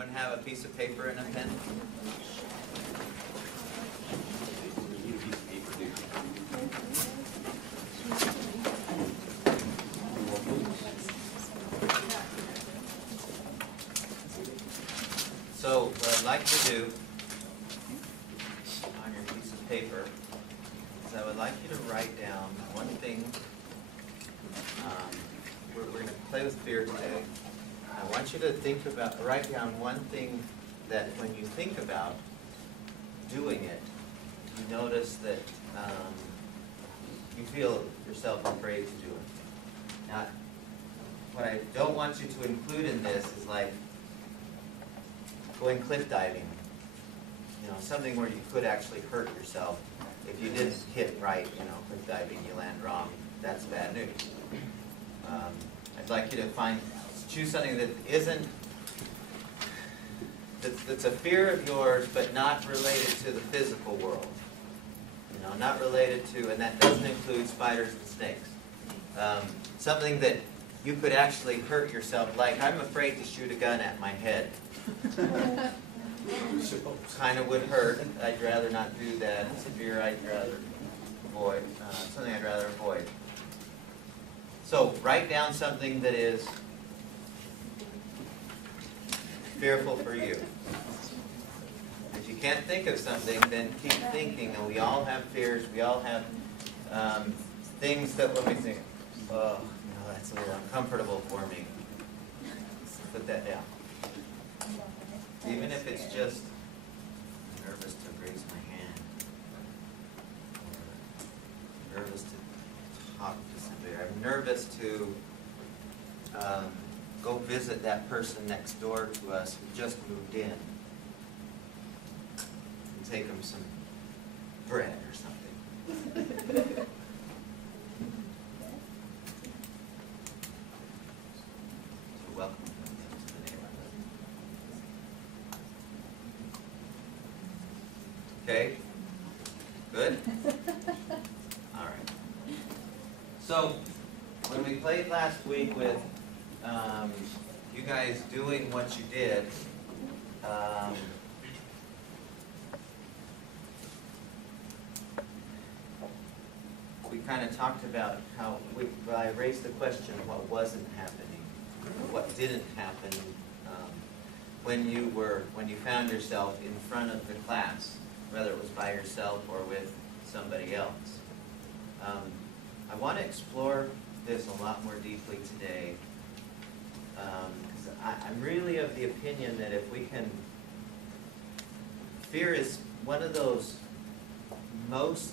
Everyone have a piece of paper and a pen? So what I'd like to do on your piece of paper is I would like you to write down one thing. We're going to play with fear today. I want you to write down one thing that when you think about doing it, you notice that you feel yourself afraid to do it. Now, what I don't want you to include in this is like going cliff diving. You know, something where you could actually hurt yourself if you didn't hit right. You know, cliff diving, you land wrong. That's bad news. I'd like you to choose something that isn't, that's a fear of yours, but not related to the physical world. You know, not related to, and that doesn't include spiders and snakes. Something that you could actually hurt yourself, like I'm afraid to shoot a gun at my head. Kind of would hurt. I'd rather not do that. It's a fear I'd rather avoid. Something I'd rather avoid. So write down something that is fearful for you. If you can't think of something, then keep thinking. And we all have fears. We all have things that when we think, oh, no, that's a little uncomfortable for me. Put that down. Even if it's just nervous to raise my hand, or nervous to talk to somebody, or I'm nervous to go visit that person next door to us who just moved in and take them some bread or something. So welcome to the neighborhood. Okay? Good? All right. So, when we played last week with you guys doing what you did, we kind of talked about how, I raised the question of what wasn't happening, what didn't happen when you found yourself in front of the class, whether it was by yourself or with somebody else. I want to explore this a lot more deeply today, because I'm really of the opinion that if we can, fear is one of those most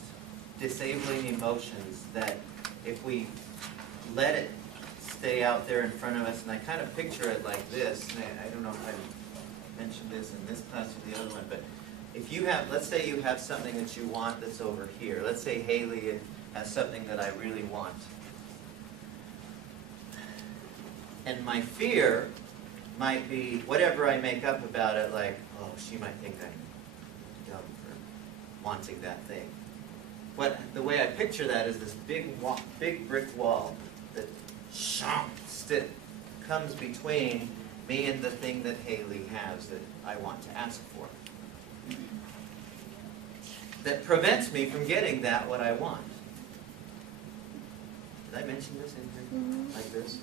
disabling emotions that if we let it stay out there in front of us, and I kind of picture it like this, and I don't know if I mentioned this in this class or the other one, but if you have, let's say you have something that you want that's over here. Let's say Haley has something that I really want. And my fear might be whatever I make up about it, like, oh, she might think I'm dumb for wanting that thing. The way I picture that is this big brick wall that comes between me and the thing that Haley has that I want to ask for. That prevents me from getting what I want. Did I mention this in here? Like this?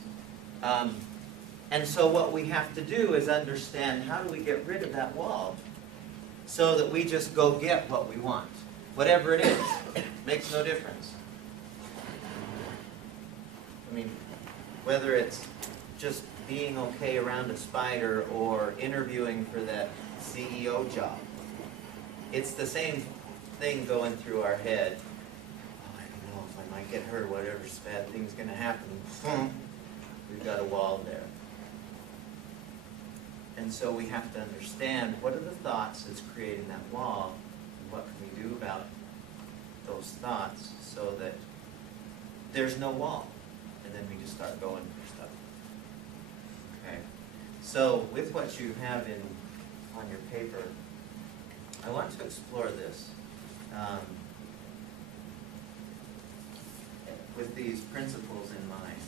And so what we have to do is understand how do we get rid of that wall so that we just go get what we want. Whatever it is, makes no difference. I mean, whether it's just being okay around a spider or interviewing for that CEO job, it's the same thing going through our head. Oh, I don't know if I might get hurt, whatever bad thing's going to happen. We've got a wall there. And so we have to understand what are the thoughts that's creating that wall, and what can we do about those thoughts so that there's no wall. And then we just start going for stuff. Okay. So with what you have on your paper, I want to explore this with these principles in mind.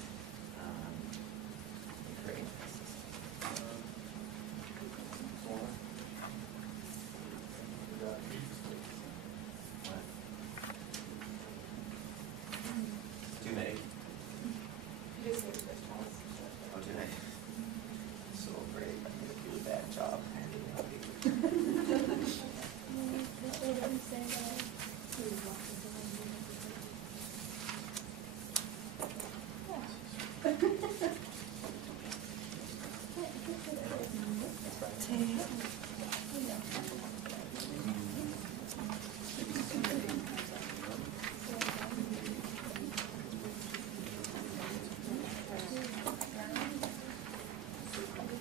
Are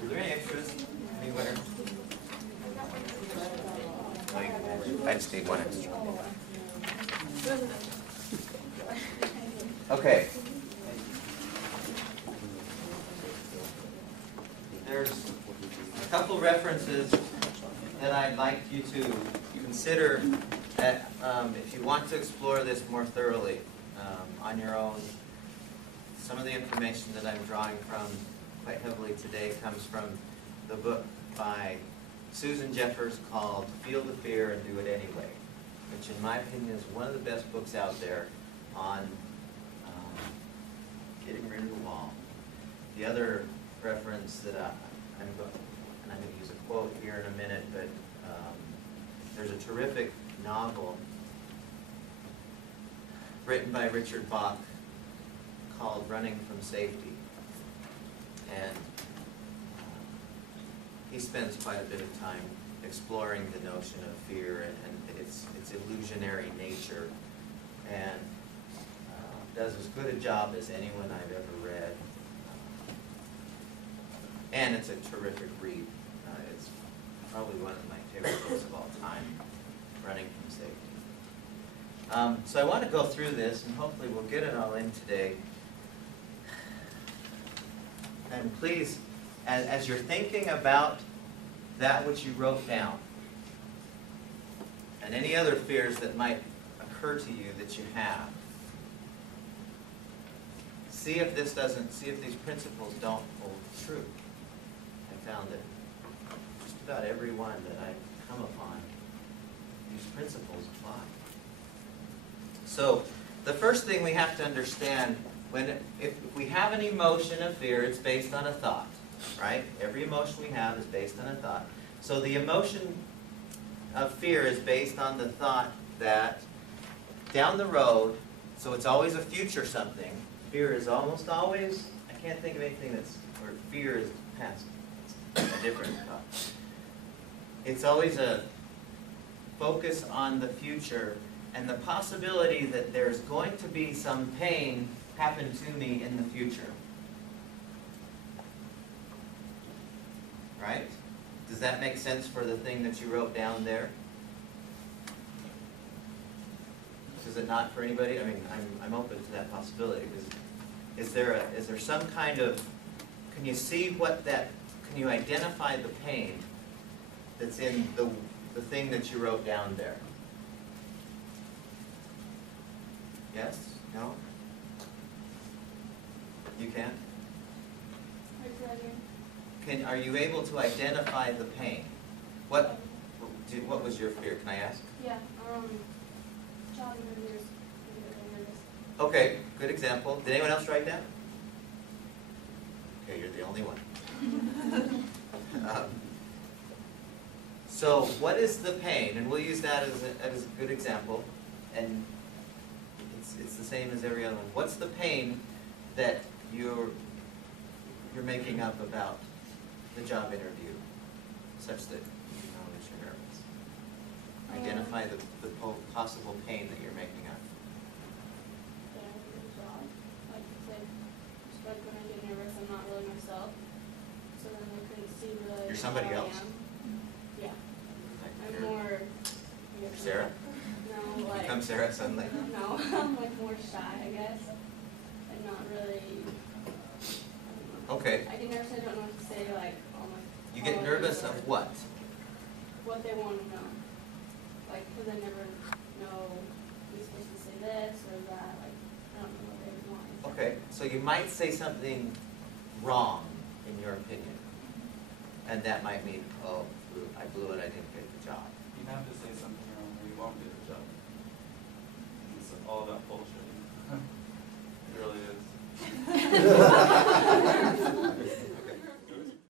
there any extras anywhere? I just need one extra. Okay. There's a couple references that I'd like you to consider if you want to explore this more thoroughly on your own. Some of the information that I'm drawing from quite heavily today comes from the book by Susan Jeffers called Feel the Fear and Do It Anyway, which in my opinion is one of the best books out there on getting rid of the wall. The other reference that I'm going to use a quote here in a minute, but there's a terrific novel written by Richard Bach called Running from Safety. And he spends quite a bit of time exploring the notion of fear and its illusionary nature, and does as good a job as anyone I've ever read. And it's a terrific read. It's probably one of my favorite books of all time, Running from Safety. So I want to go through this, and hopefully we'll get it all in today. And please, as you're thinking about that which you wrote down, and any other fears that might occur to you that you have, see if these principles don't hold true. I found that just about every one that I've come upon, these principles apply. So the first thing we have to understand, if we have an emotion of fear, it's based on a thought, right? Every emotion we have is based on a thought. So the emotion of fear is based on the thought that down the road, so it's always a future something. Fear is almost always, I can't think of anything where fear is past. It's a different thought. It's always a focus on the future and the possibility that there's going to be some pain happen to me in the future. Right? Does that make sense for the thing that you wrote down there? Does it not for anybody? I mean, I'm open to that possibility. Is there some kind of, can you see can you identify the pain that's in the thing that you wrote down there? Yes? No? You can? Are you able to identify the pain? What was your fear? Can I ask? Yeah, job interviews. Okay, good example. Did anyone else write that? Okay, you're the only one. So what is the pain? And we'll use that as a good example. And it's the same as every other one. What's the pain that you're making up about the job interview, such that you know that you're nervous? Identify the possible pain that you're making up. Yeah, the job. Like you said, just like when I get nervous, I'm not really myself. So then I couldn't see really. You're somebody how I else. am. Yeah. I'm You're more. Sarah? No, like. Become Sarah suddenly? No, I'm like more shy, I guess, and not really. Okay. I get nervous. I don't know what to say. Like, all my. You get nervous of what? What they want to know. Like, because I never know you're supposed to say this or that. Like, I don't know what they want. Okay, so you might say something wrong in your opinion, and that might mean, oh, I blew it, I didn't get the job. You have to say something wrong or you won't get the job. It's all about bullshit. It really is.